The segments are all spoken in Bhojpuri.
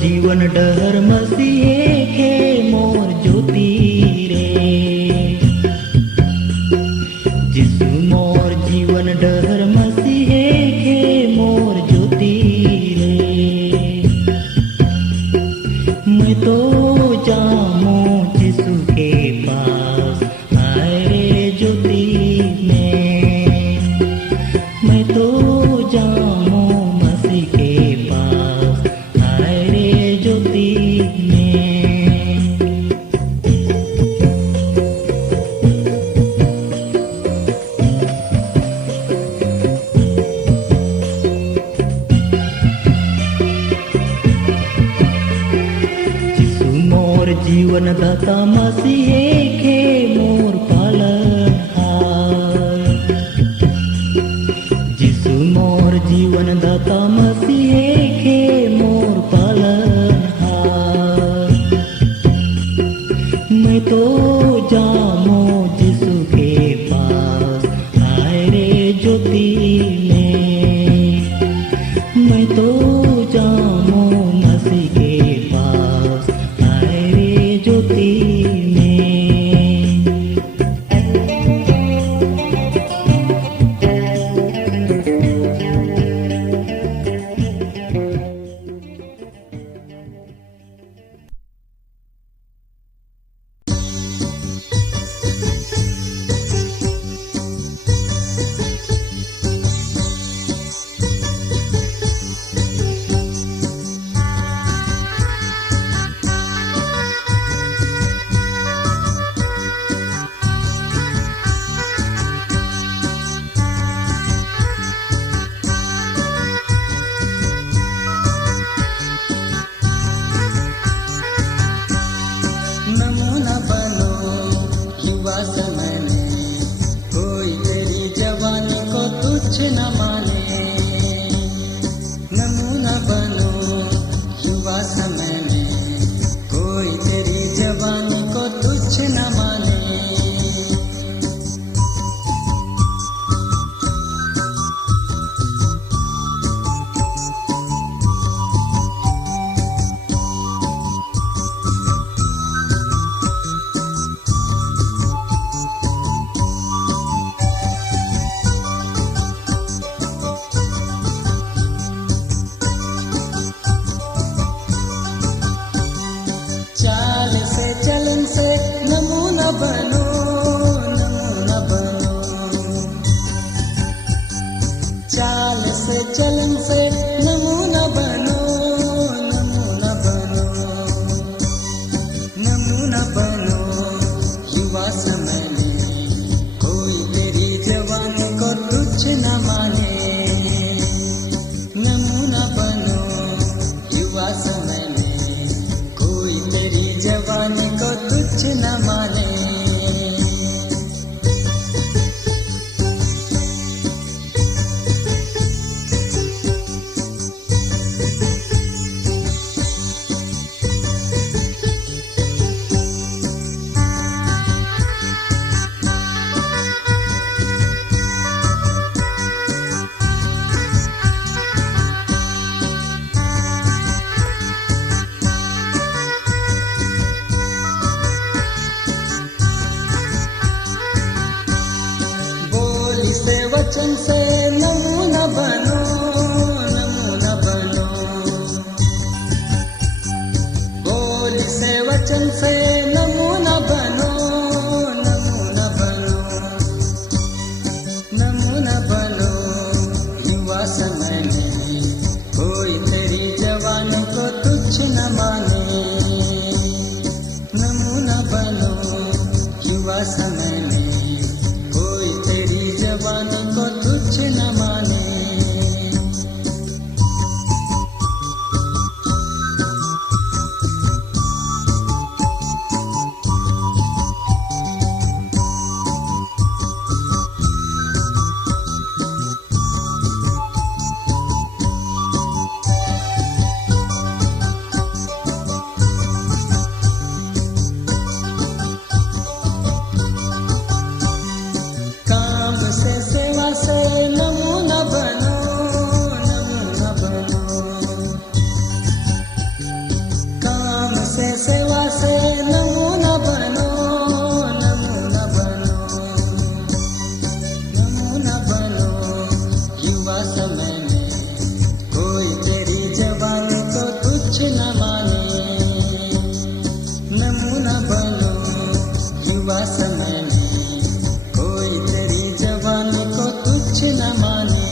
जीवन डहर मसीहे के मोर ज्योति रे, जिसु मोर जीवन डहर मसीहे के मोर ज्योति रे। मैं तो जामू जिसु के पास आए रे ज्योति में, मैं तो जामू मसीह के पास आए रे ज्योति में। जिसु मोर जीवन दाता मसीहे के मोर पालनहार, जिसु मोर जीवन दाता मसीहे के मोर पालनहार। मैं तो जामू जिसु के पास आए रे ज्योति में, मैं तो जामू मसीह के पास आए रे ज्योति में। नमूना बनो युवा समय में, कोई तेरी जवानी को तुच्छ न माने। नमूना बनो युवा समय में, कोई तेरी जवानी को तुच्छ न माने। चाल से चलन से नमूना बनो, नमूना बनो। चाल से चलन से नमूना बनो, नमूना बनो। नमूना बनो युवा समय में, कोई तेरी जवानी को तुच्छ न माने। नमूना बनो युवा समय में, कोई तेरी जवानी को तुच्छ न माने। बोली से वचन से नमूना बनो, नमूना बनो। बोली से वचन से नमूना बनो, नमूना बनो। नमूना बनो युवा समय में, कोई तेरी जवानी को तुच्छ न माने। नमूना बनो युवा समय में, कोई तेरी जवानी को तुच्छ न माने। समय में कोई तेरी जवानी को तुच्छ न माने।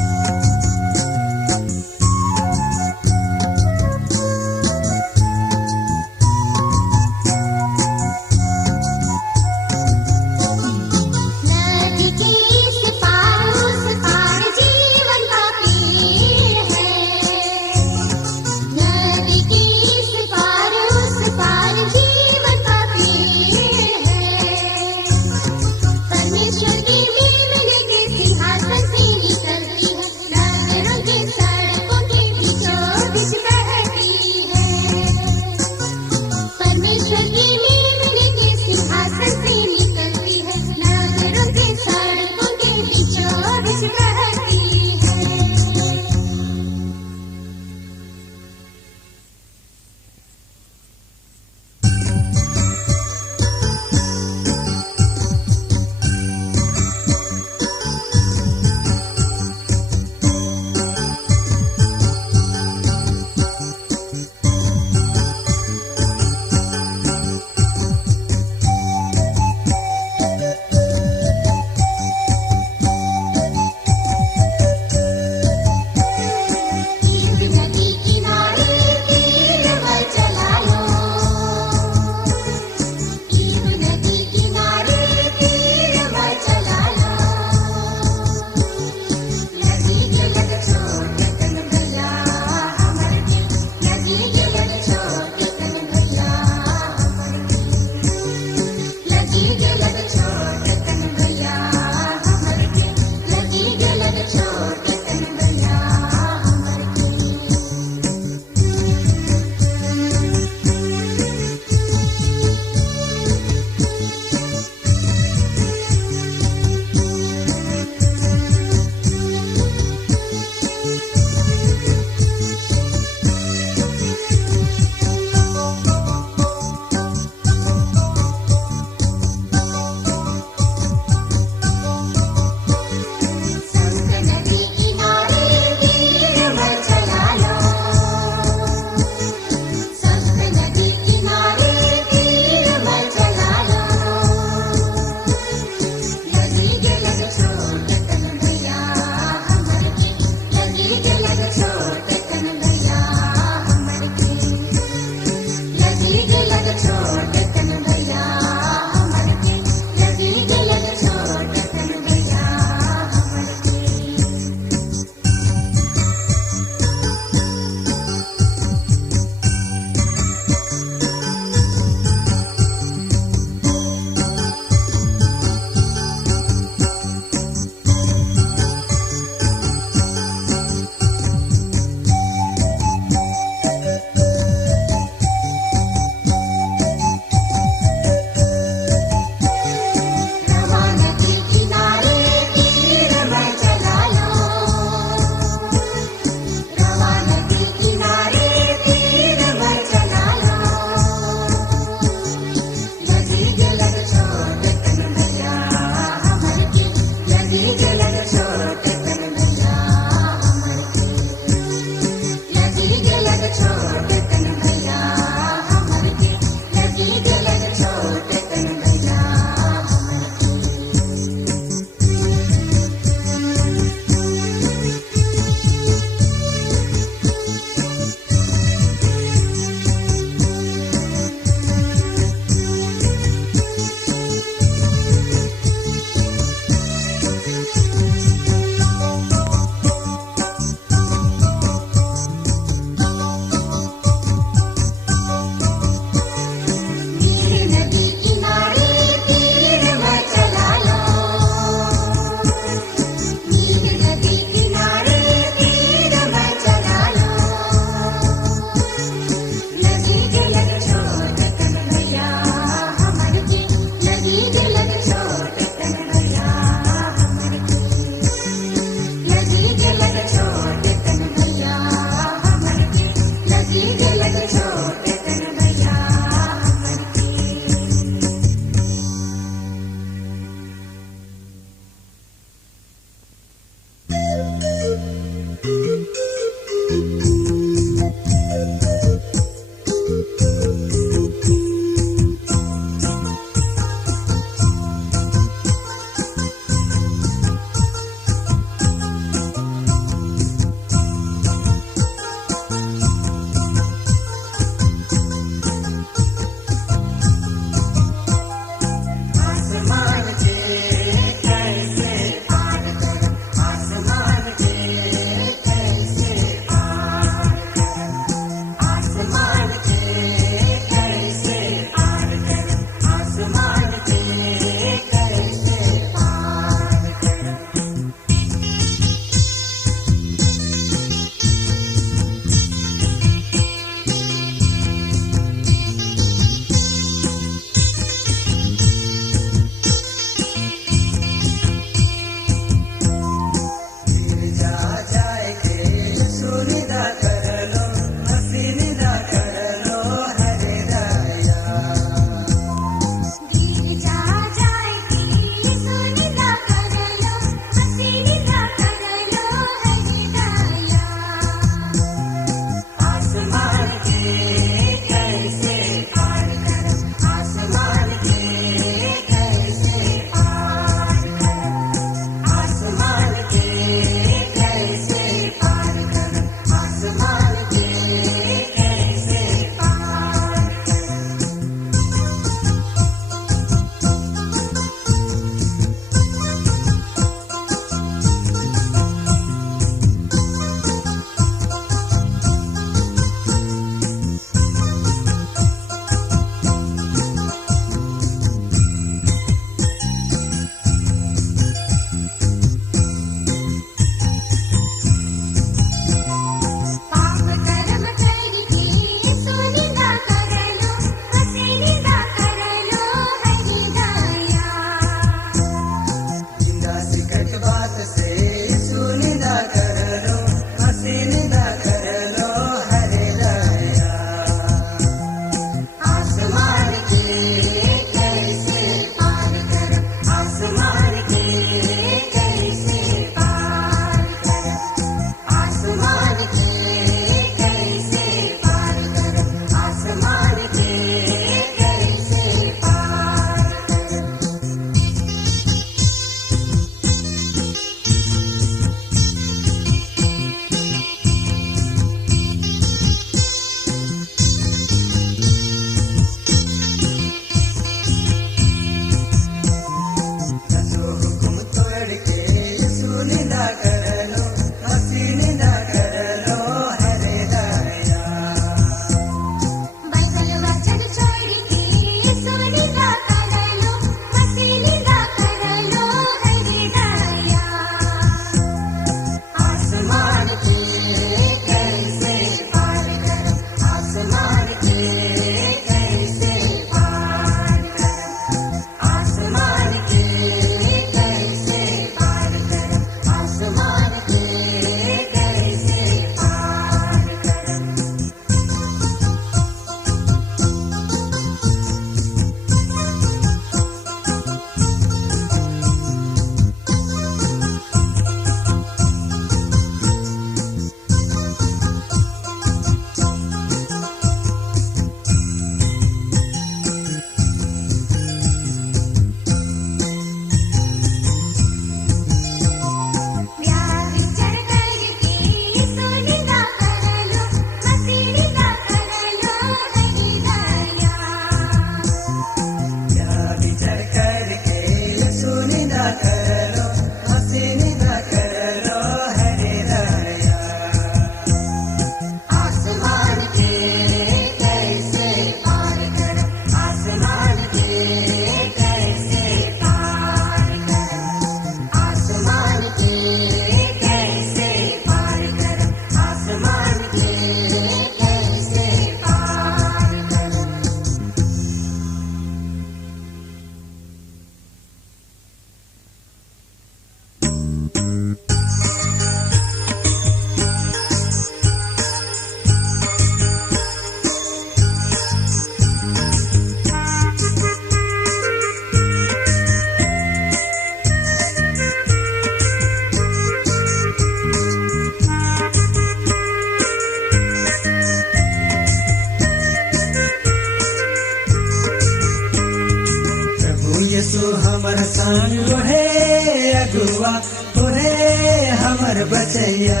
हमर बचैया।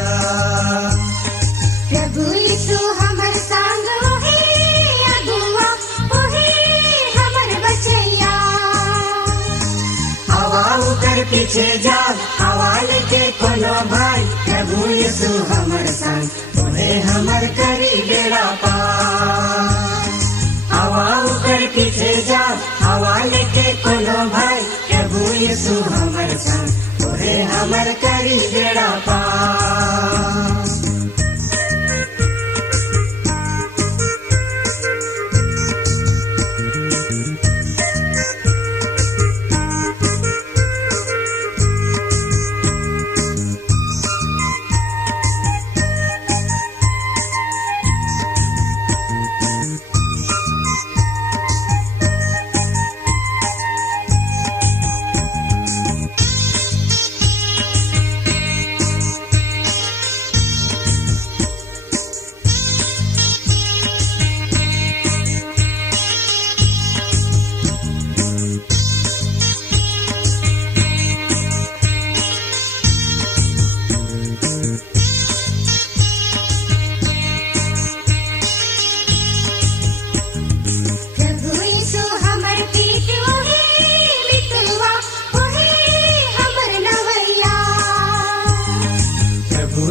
प्रभु यीशु हमर संग ओहे अगुआ ओहे हमर बचैया। हवा उकर पीछे जा हवा लेके कोनो भाई, प्रभु यीशु हमर संग ओहे हमर करी बेड़ा पार। हवा उकर पीछे जा हवा लेके कोनो भाई, प्रभु यीशु हमर संग ओहे हमर करी बेड़ा पार।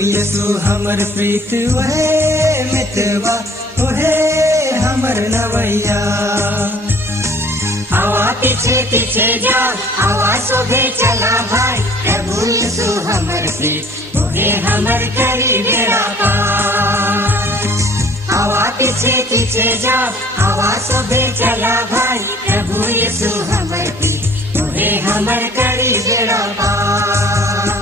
यीशु हमर प्रीत वहे मितवा ओहे हमर नवैया। हवा पीछे पीछे जा हवा सोभे चला भाई, प्रभु यीशु हमर प्रीत ओहे हमर करी बेड़ा पार। हवा पीछे पीछे जा हवा सोभे चला भाई, प्रभु यीशु हमर प्रीत ओहे हमर करी बेड़ा पार।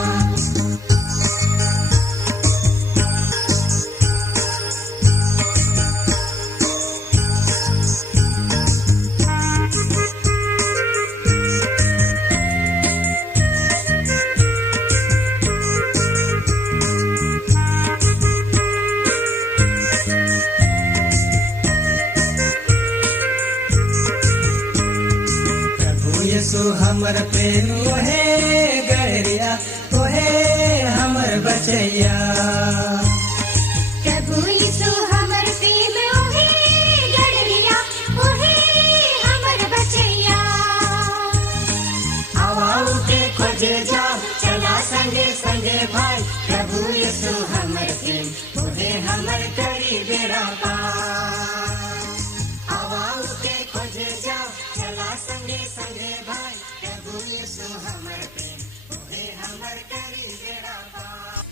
यीशु हमर प्रेम ओहे गहरिया ओहे हमर बचैया। प्रभु यीशु हमर प्रेम ओहे गहरिया ओहे हमर बचैया। हवा उके खोजे जा चला संगे संगे भाई, प्रभु यीशु हमर प्रेम ओहे हमर करी बेड़ा पार। हवा उके खोजे जा चला संगे संगे भाई, प्रभु यीशु हमर प्रेम ओहे हमर करी बेड़ा पार।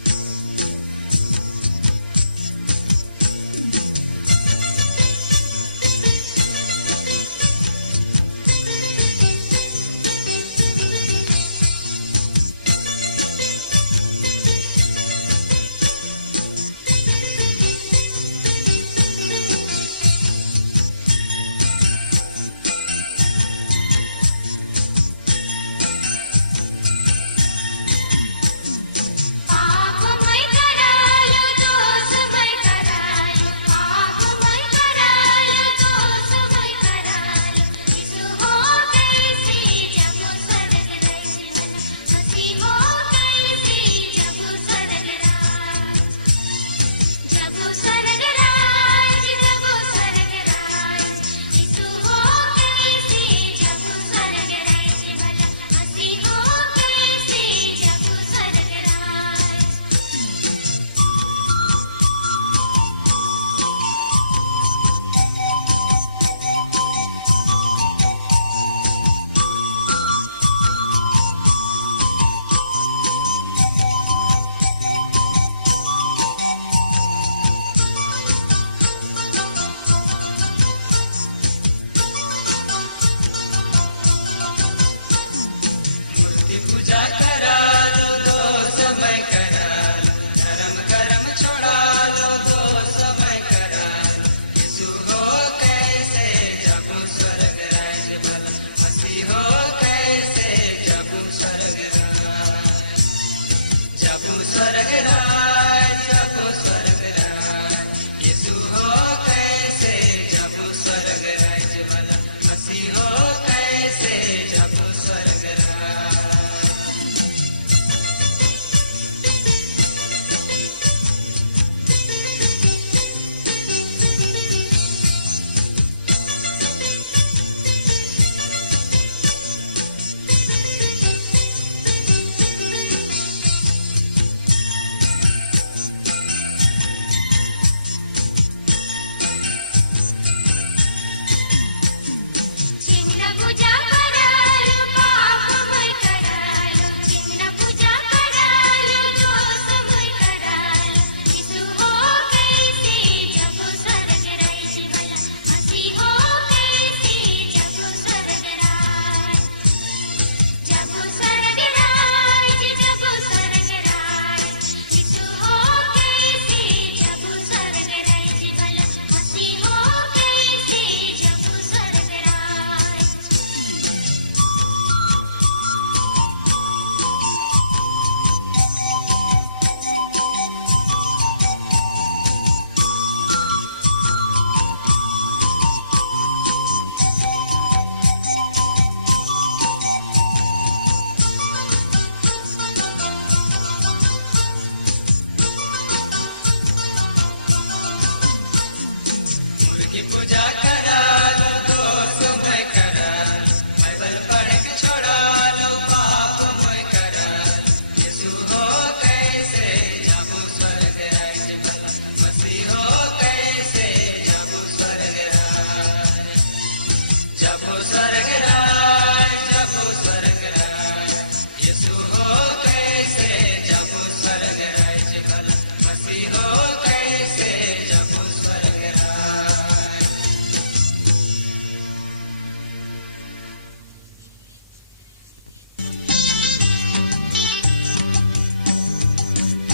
पाप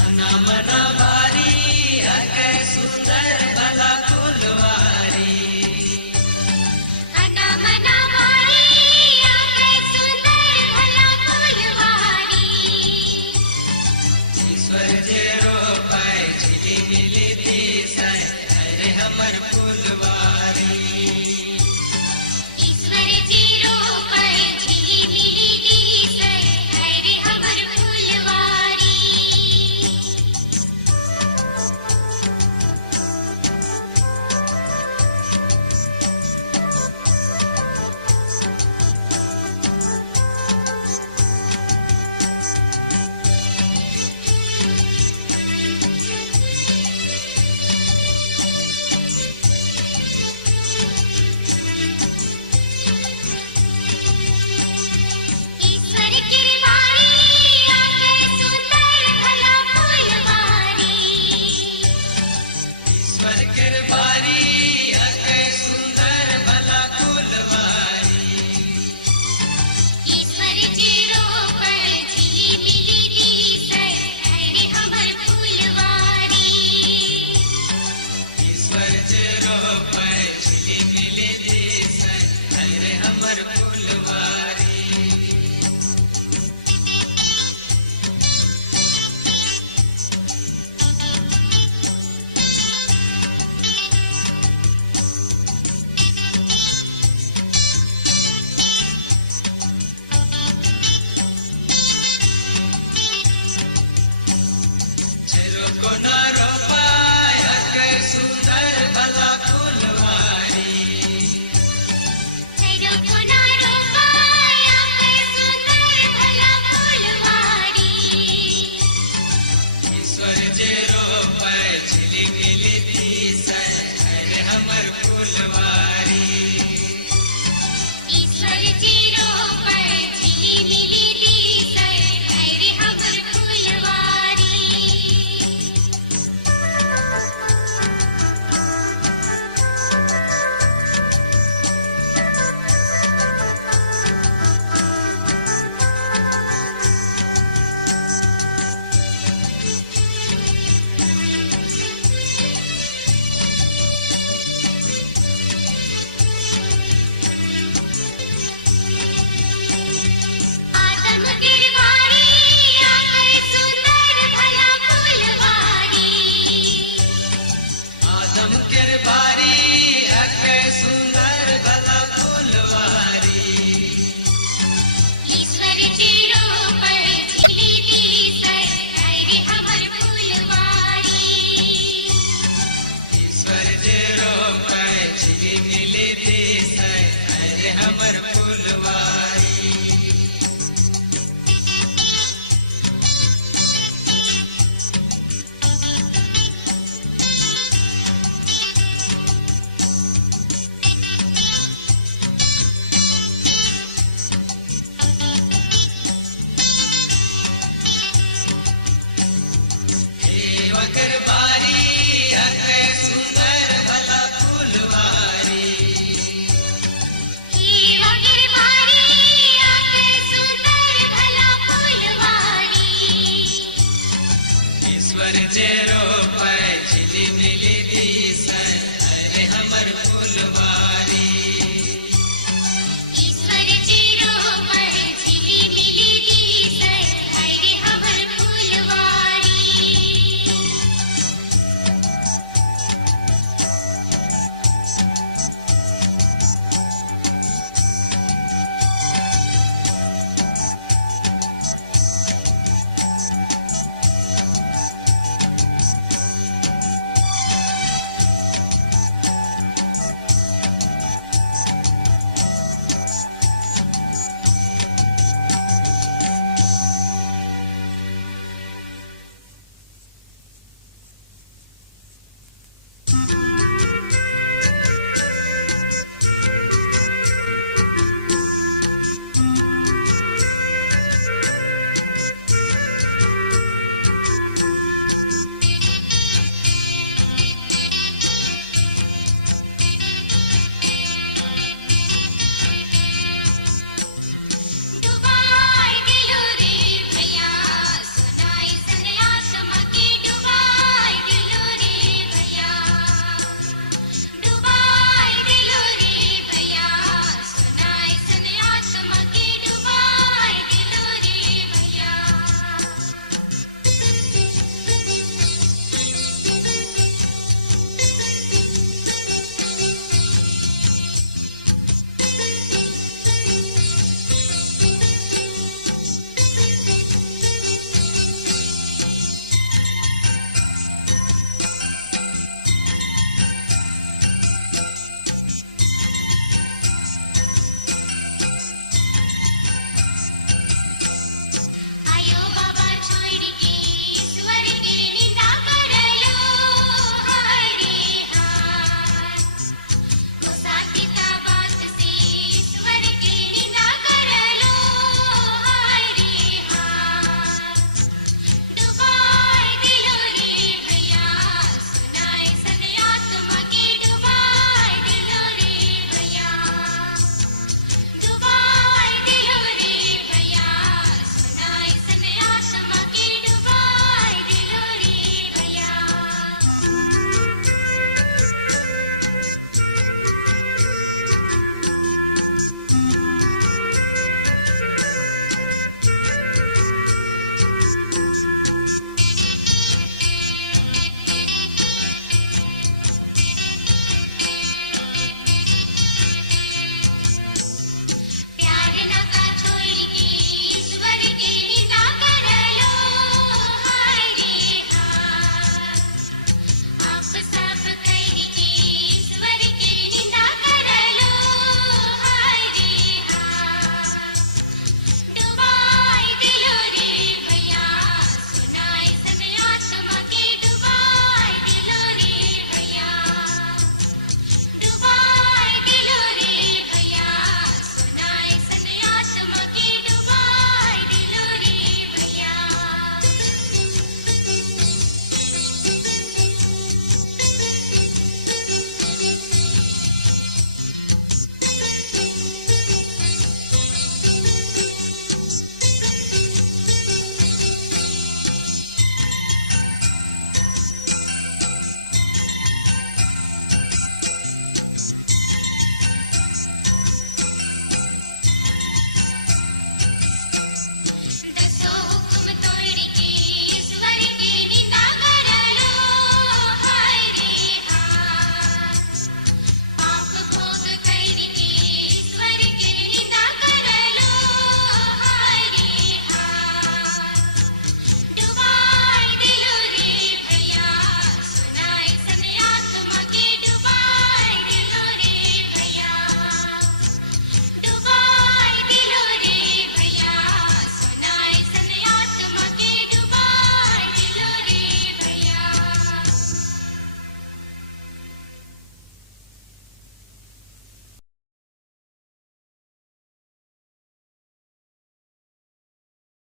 मना मना बारी अके सुंदर भला फुलवारी अना मना वारी आके सुंदर भला फुलवारी ईश्वर जे रोपाय छिली मिली दिसय अरे हमर फुलवारी ईश्वर जी रोपै छिली मिली दिसै हरे हमर फुलवारी ईश्वर की बारी आके सुंदर भला फुलवारी ईश्वर के बारी अके सुंदर भला फुलवारी ईश्वर जी रोपै छिली मिली दिसै हरे हमर फुलवारी ईश्वर जे रोपाय छिली मिली दिसय अरे हमर फुलवारी चलो को ना रोपाय अके सुंदर भला फुलवारी छैरो कोना रोपै आके सुंदर भला फुलवारी ईश्वर जे रोपाय छिली मिली दिसय अरे हमर फुलवारी ईश्वर जी रोपै छिली मिली दिसै हरे हमर फुलवारी आदम गिरवारी आके सुंदर भला फुलवारी आदम के बारी अके सुंदर भला फुलवारी ईश्वर जी रोपै छिली दिसै हरे हमर फुलवारी ईश्वर जे रोपाय छिली मिली दिसय अरे हमर फुलवारी वकर बारी अके सुंदर भला फुलवारी हीरा गिरवारी आके सुंदर भला फुलवारी ईश्वर जे रोपाय छिली मिली